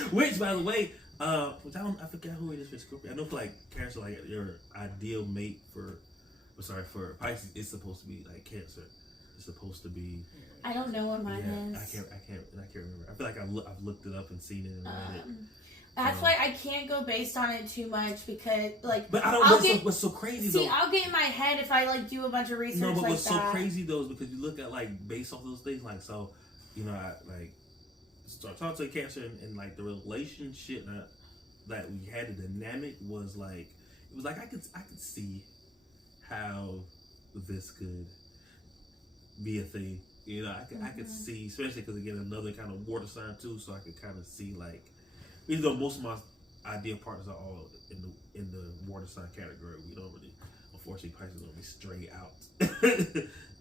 it. Which, by the way, I forgot who it is for Scorpio. I know for Cancer, your ideal mate for Pisces, it's supposed to be Cancer. It's supposed to be. I don't know what mine is. I can't remember. I feel like I've looked it up and seen it and read it. That's why I can't go based on it too much, because But I don't know what's so crazy though. See, I'll get in my head if I do a bunch of research. No, but what's so crazy though is because you look at based off those things, I start talking to a Cancer and the relationship that we had, the dynamic was it was I could see how this could be a thing. You know, I could see, especially because again another kind of water sign too, so I could kind of see like, even though most of my ideal partners are all in the water sign category, we don't really, unfortunately, Pisces don't be straight out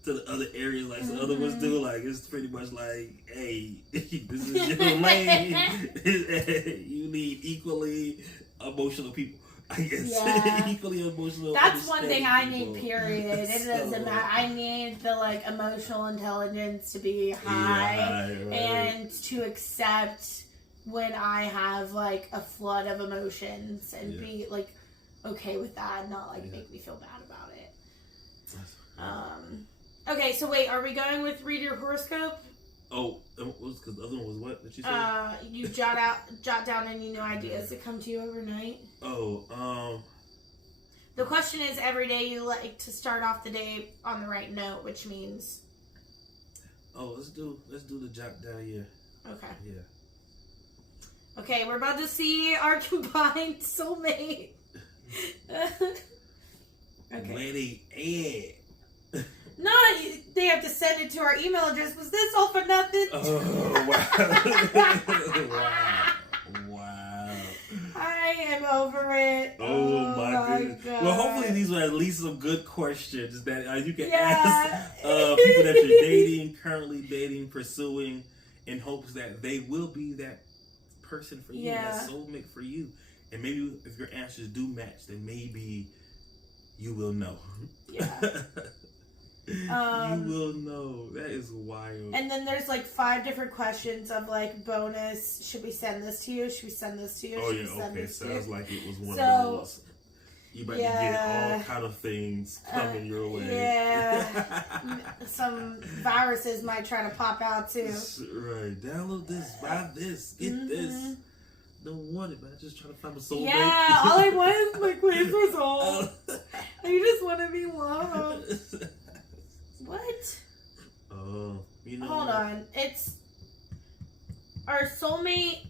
to the other areas like some other ones do. Like it's pretty much like, hey, this is your lane. You need equally emotional people. I guess equally emotional. That's one thing I need. Period. It doesn't matter. I need the like emotional intelligence to be high, right. And to accept when I have like a flood of emotions and be like okay with that, and not like make me feel bad about it. Okay, so wait, are we going with read your horoscope? Oh, because the other one was what did you say? You jot down any new ideas that come to you overnight. Oh, the question is, every day you like to start off the day on the right note, which means. Oh, let's do the jot down. Yeah. Okay. Yeah. Okay, we're about to see our combined soulmate. Okay. Where they at? No, they have to send it to our email address. Was this all for nothing? Oh, wow. Wow. I am over it. Oh my goodness. God. Well, hopefully these are at least some good questions that you can ask people that you're dating, currently dating, pursuing, in hopes that they will be that person for you, that soulmate for you. And maybe if your answers do match, then maybe you will know. Yeah. You will know. That is wild. And then there's like 5 different questions of like bonus. Should we send this to you? Should we send this to you? Oh yeah, okay. Sounds like it was one of those. You about to get all kind of things coming your way. Yeah. Some viruses might try to pop out too. Right. Download this, buy this, get this. Don't want it, but I just try to find a soulmate. Yeah, all I want is my quiz result. I just want to be loved. What? Oh, you know. Hold on. It's our soulmate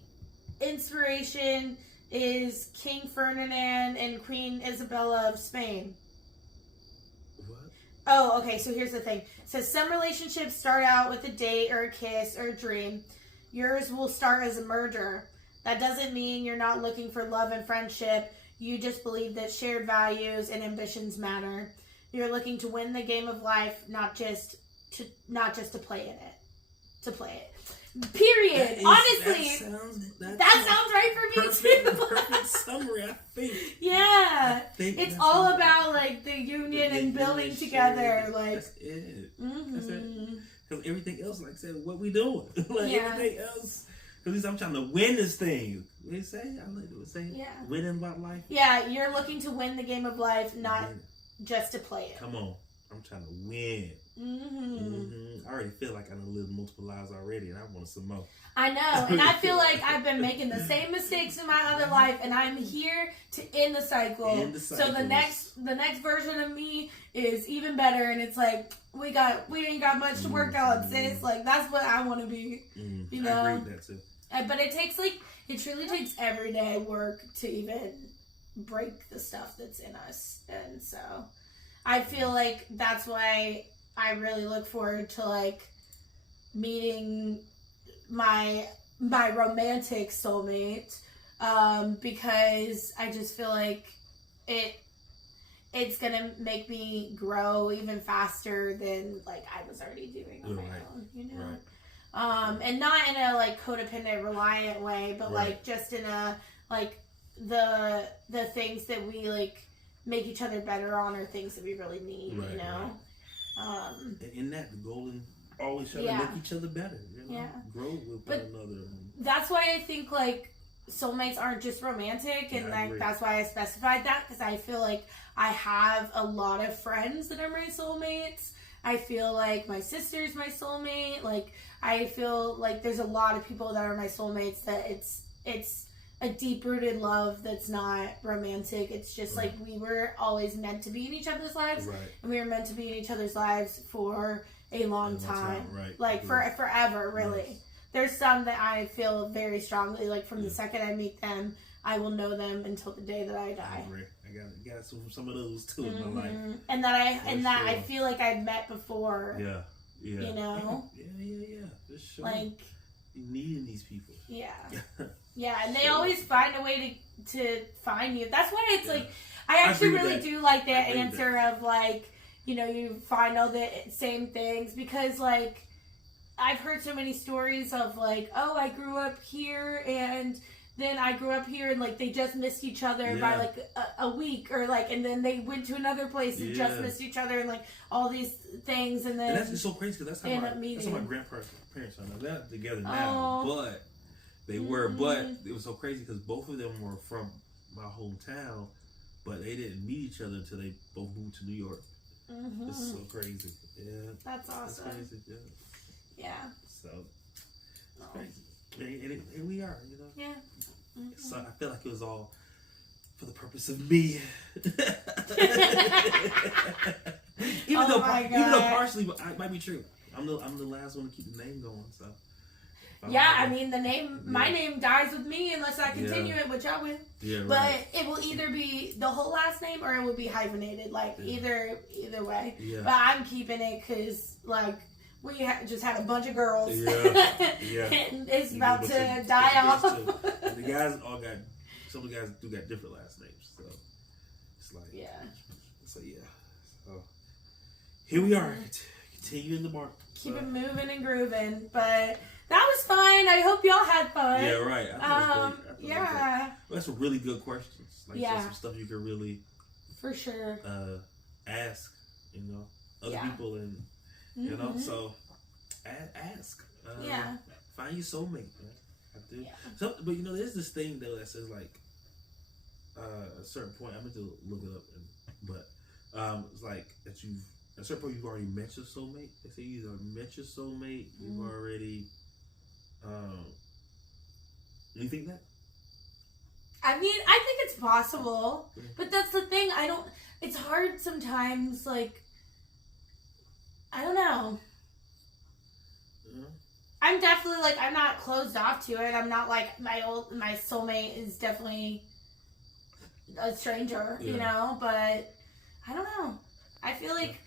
inspiration is King Ferdinand and Queen Isabella of Spain. What? Oh, okay. So here's the thing. It says some relationships start out with a date or a kiss or a dream. Yours will start as a merger. That doesn't mean you're not looking for love and friendship. You just believe that shared values and ambitions matter. You're looking to win the game of life, not just to play in it. To play it. Period. Honestly. That sounds right for me too. Perfect summary, I think. Yeah. It's all about like the union and building together. Like that's it. That's it. Because everything else, like I said, what we doing? Everything else. Because I'm trying to win this thing. What do you say? I like to say winning about life. Yeah, you're looking to win the game of life, not just to play it. Come on. I'm trying to win. I already feel like I done lived multiple lives already, and I want some more. I know, and I feel like I've been making the same mistakes in my other life, and I'm here to end the cycle. So the next version of me is even better, and it's like we ain't got much to work on, sis. Like that's what I want to be. You know, I agree with that too. But it truly takes everyday work to even break the stuff that's in us, and so I feel like that's why I really look forward to like meeting my romantic soulmate, because I just feel like it's gonna make me grow even faster than like I was already doing on my own, you know. Right. And not in a like codependent, reliant way, but like just in a like the things that we like make each other better on are things that we really need, you know. And in that, the goal is always trying to make each other better, you know, grow with one another. That's why I think like soulmates aren't just romantic, and like that's why I specified that, because I feel like I have a lot of friends that are my soulmates. I feel like my sister's my soulmate. Like I feel like there's a lot of people that are my soulmates that it's a deep-rooted love that's not romantic. It's just like we were always meant to be in each other's lives, and we were meant to be in each other's lives for a long time. Like for forever, really. Yes. There's some that I feel very strongly, like from the second I meet them, I will know them until the day that I die. I got some of those too in my life. And that I feel like I've met before. Yeah. You know? Yeah. For sure. Like, you needing these people. Yeah. Yeah, and they always find a way to find you. That's why it's like, I actually really do like that answer of like, you know, you find all the same things, because like, I've heard so many stories of like, oh, I grew up here and then I grew up here and like they just missed each other by like a week, or like, and then they went to another place and just missed each other, and like all these things, and then and that's just so crazy because that's how my grandparents are now. They're not together now, but they were. But it was so crazy because both of them were from my hometown, but they didn't meet each other until they both moved to New York. It's so crazy. Yeah, that's awesome. That's crazy. Yeah. So it's crazy. And here we are, you know. Yeah. So I feel like it was all for the purpose of me. even though partially it might be true. I'm the last one to keep the name going. So I mean my name dies with me unless I continue it, which I will. Yeah, right. But it will either be the whole last name or it will be hyphenated. Like either way. Yeah. But I'm keeping it because like we just had a bunch of girls. Yeah. And it's about to die off. And the guys some of the guys do got different last names, so it's like So here we are, continuing the mark. Keep it moving and grooving, but that was fun. I hope y'all had fun. Yeah, right. Yeah. Well, that's some really good questions. Like some stuff you could really, for sure, ask. You know, other people, and you know. So ask. Find your soulmate. Man. I do. Yeah. So, but you know, there's this thing though that says like, a certain point. I meant to look it up, but it's like that you've. At a certain point, you've already met your soulmate. They say you either met your soulmate, you've already. You think that? I mean, I think it's possible, but that's the thing. It's hard sometimes. Like, I don't know. I'm definitely like, I'm not closed off to it. I'm not like my soulmate is definitely a stranger, you know. But I don't know. I feel like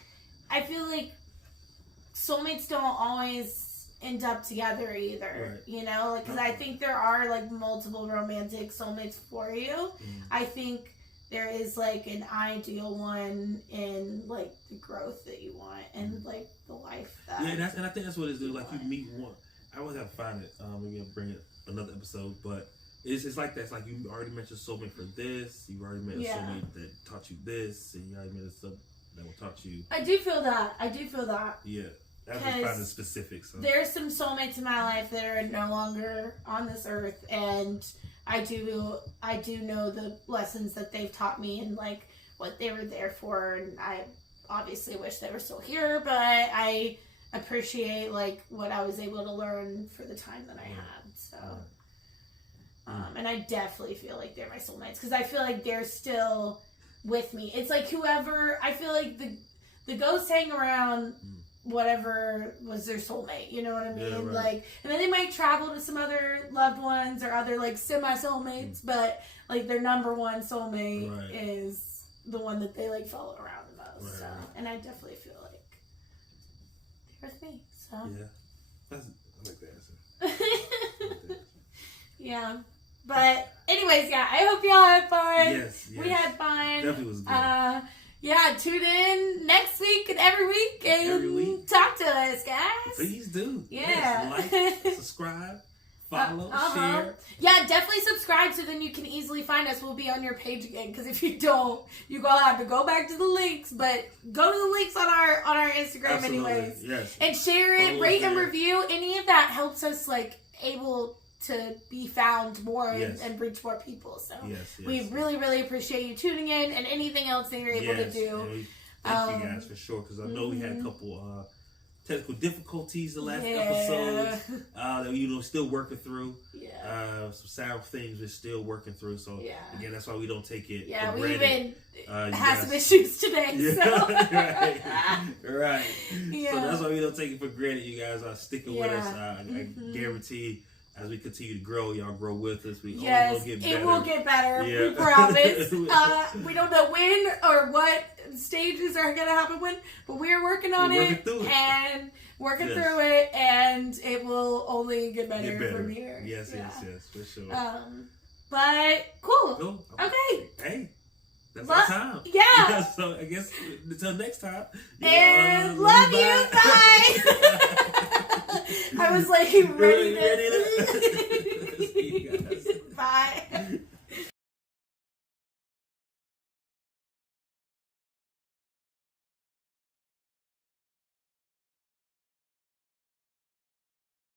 soulmates don't always end up together either, you know, like, because I think there are like multiple romantic soulmates for you. I think there is like an ideal one in like the growth that you want and like the life that and I think that's what it is. Like you meet one. I always have to find it. Maybe I'll bring it another episode, but it's like that. It's like you already met your soulmate for this. You already met a soulmate that taught you this, and you already met a soulmate that will talk to you. I do feel that. Yeah. I just find the specifics. So. There's some soulmates in my life that are no longer on this earth, and I do know the lessons that they've taught me and like what they were there for, and I obviously wish they were still here, but I appreciate like what I was able to learn for the time that I had. So, and I definitely feel like they're my soulmates because I feel like they're still with me. It's like whoever, I feel like the ghosts hang around whatever was their soulmate, you know what I mean? Yeah, right. Like, and then they might travel to some other loved ones or other like semi-soulmates, but like their number one soulmate is the one that they like follow around the most. So, and I definitely feel like they're with me. So I like that answer. Yeah. But anyways, I hope y'all had fun. Yes. We had fun. Definitely was good. Tune in next week and every week and talk to us, guys. Please do. Yeah. Yes, like, subscribe, follow, share. Yeah, definitely subscribe so then you can easily find us. We'll be on your page again. Because if you don't, you're going to have to go back to the links. But go to the links on our Instagram anyways. Yes. And share it, rate and review. Any of that helps us like able to be found more and reach more people. So we really, really appreciate you tuning in and anything else that you're able to do. Thank you guys for sure, because I know we had a couple technical difficulties the last episode that still working through. Some sound things we're still working through. So again, that's why we don't take it. Yeah, for we granted. even had some issues today. So. right. Yeah. So that's why we don't take it for granted. You guys are sticking with us. I guarantee. as we continue to grow, y'all grow with us. We Yes, all get better. it will get better. Yeah. We promise. We don't know when or what stages are going to happen when, but we are working on it and working through it, and it will only get better from here. Yes, for sure. But cool. Okay. Hey. That's our time. Yeah. So I guess until next time. And love you. Bye. I was like ready to.